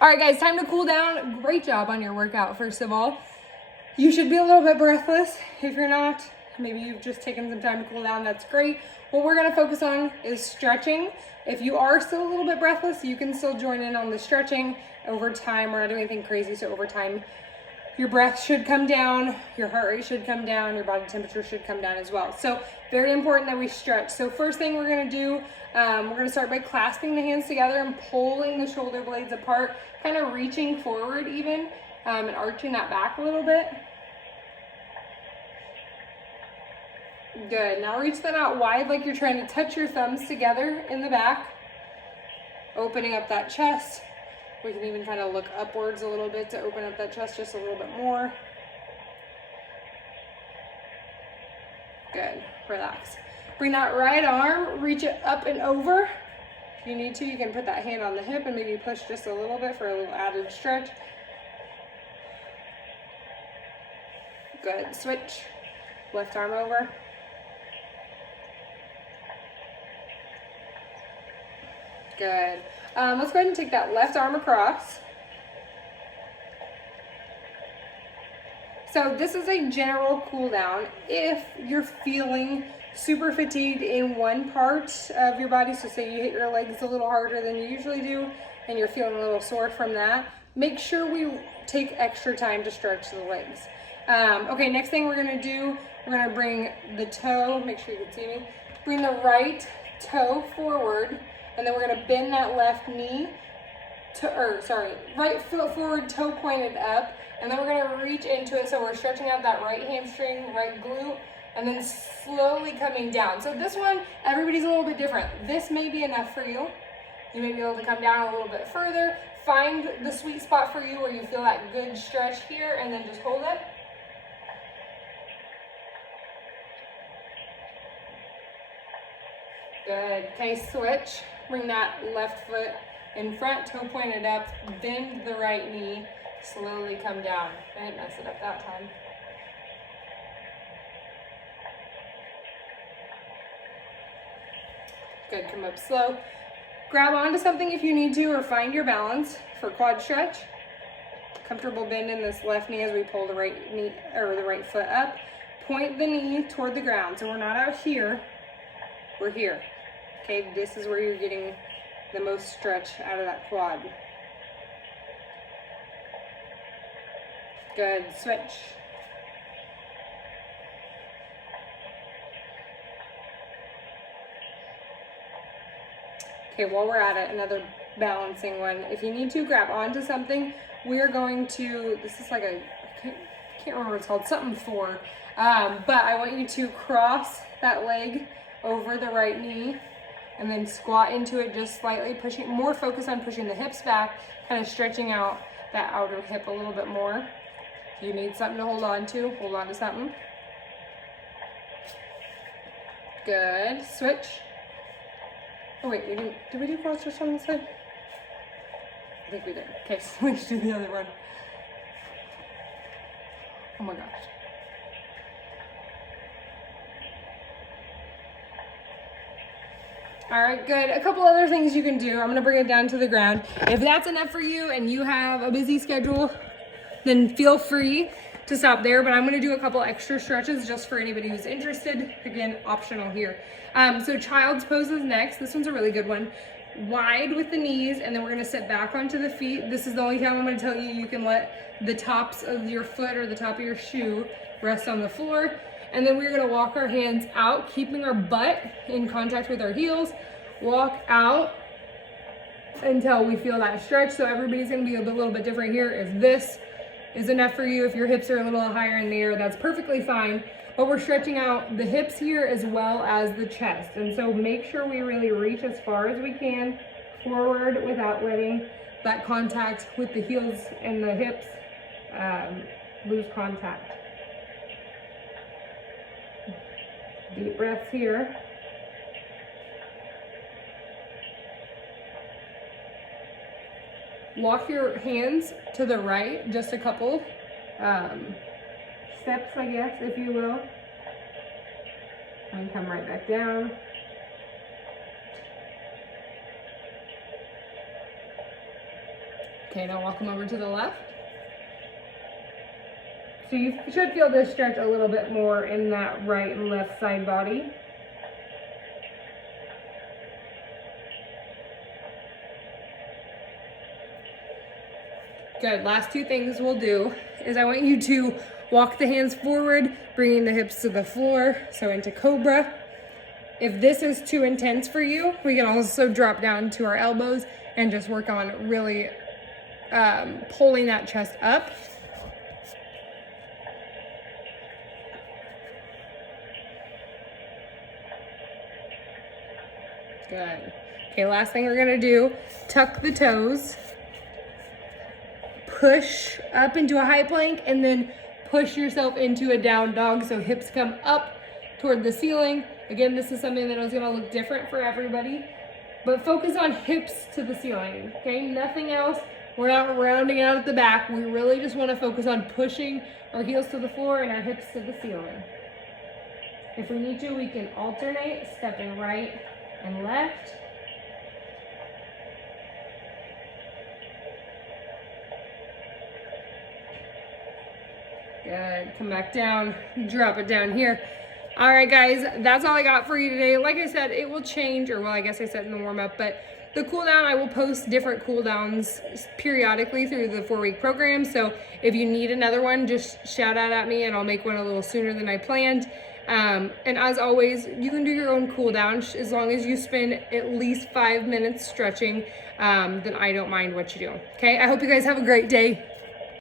All right, guys, time to cool down. Great job on your workout, first of all. You should be a little bit breathless. If you're not, maybe you've just taken some time to cool down, that's great. What we're gonna focus on is stretching. If you are still a little bit breathless, you can still join in on the stretching. Over time, we're not doing anything crazy, so over time, your breath should come down, your heart rate should come down, your body temperature should come down as well. So very important that we stretch. So first thing we're gonna do, we're gonna start by clasping the hands together and pulling the shoulder blades apart, kind of reaching forward even, and arching that back a little bit. Good, now reach them out wide like you're trying to touch your thumbs together in the back, opening up that chest. We can even kind of look upwards a little bit to open up that chest just a little bit more. Good, relax. Bring that right arm, reach it up and over. If you need to, you can put that hand on the hip and maybe push just a little bit for a little added stretch. Good, switch. Left arm over. Good. Let's go ahead and take that left arm across. So this is a general cool down. If you're feeling super fatigued in one part of your body, so say you hit your legs a little harder than you usually do, and you're feeling a little sore from that, make sure we take extra time to stretch the legs. Okay, next thing we're gonna do, we're gonna bring the toe, make sure you can see me, bring the right toe forward, and then we're gonna bend that left knee right foot forward, toe pointed up, and then we're gonna reach into it, so we're stretching out that right hamstring, right glute, and then slowly coming down. So this one, everybody's a little bit different. This may be enough for you. You may be able to come down a little bit further, find the sweet spot for you where you feel that good stretch here, and then just hold it. Good, okay, switch. Bring that left foot in front, toe pointed up, bend the right knee, slowly come down. I didn't mess it up that time. Good, come up slow. Grab onto something if you need to, or find your balance for quad stretch. Comfortable bend in this left knee as we pull the right knee or the right foot up. Point the knee toward the ground. So we're not out here, we're here. Okay, this is where you're getting the most stretch out of that quad. Good, switch. Okay, while we're at it, another balancing one. If you need to, grab onto something. We are going to, this is like a, I can't remember what it's called, something for, but I want you to cross that leg over the right knee and then squat into it just slightly, pushing, more focus on pushing the hips back, kind of stretching out that outer hip a little bit more. If you need something to hold on to something. Good, switch. Oh wait, did we do quad stretch on this side? I think we did. Okay, so let's do the other one. Oh my gosh. All right, good. A couple other things you can do. I'm gonna bring it down to the ground. If that's enough for you and you have a busy schedule, then feel free to stop there, but I'm gonna do a couple extra stretches just for anybody who's interested. Again, optional here. So child's pose is next. This one's a really good one. Wide with the knees, and then we're gonna sit back onto the feet. This is the only time I'm gonna tell you you can let the tops of your foot or the top of your shoe rest on the floor. And then we're gonna walk our hands out, keeping our butt in contact with our heels. Walk out until we feel that stretch. So everybody's gonna be a little bit different here. If this is enough for you, if your hips are a little higher in the air, that's perfectly fine. But we're stretching out the hips here as well as the chest. And so make sure we really reach as far as we can forward without letting that contact with the heels and the hips lose contact. Deep breaths here. Walk your hands to the right, just a couple steps, I guess, if you will. And come right back down. Okay, now walk them over to the left. So you should feel this stretch a little bit more in that right and left side body. Good. Last two things we'll do is I want you to walk the hands forward, bringing the hips to the floor, so into cobra. If this is too intense for you, we can also drop down to our elbows and just work on really pulling that chest up. Good. Okay, last thing we're gonna do, tuck the toes, push up into a high plank, and then push yourself into a down dog, so hips come up toward the ceiling. Again, this is something that is gonna look different for everybody, but focus on hips to the ceiling, okay? Nothing else. We're not rounding out at the back. We really just wanna focus on pushing our heels to the floor and our hips to the ceiling. If we need to, we can alternate, stepping right and left. Good. Come back down, drop it down here. All right, guys, that's all I got for you today. Like I said, it will change, or well, I guess I said in the warm up, but the cool down, I will post different cool downs periodically through the 4-week program. So if you need another one, just shout out at me and I'll make one a little sooner than I planned. And as always, you can do your own cool down as long as you spend at least 5 minutes stretching, then I don't mind what you do. Okay, I hope you guys have a great day.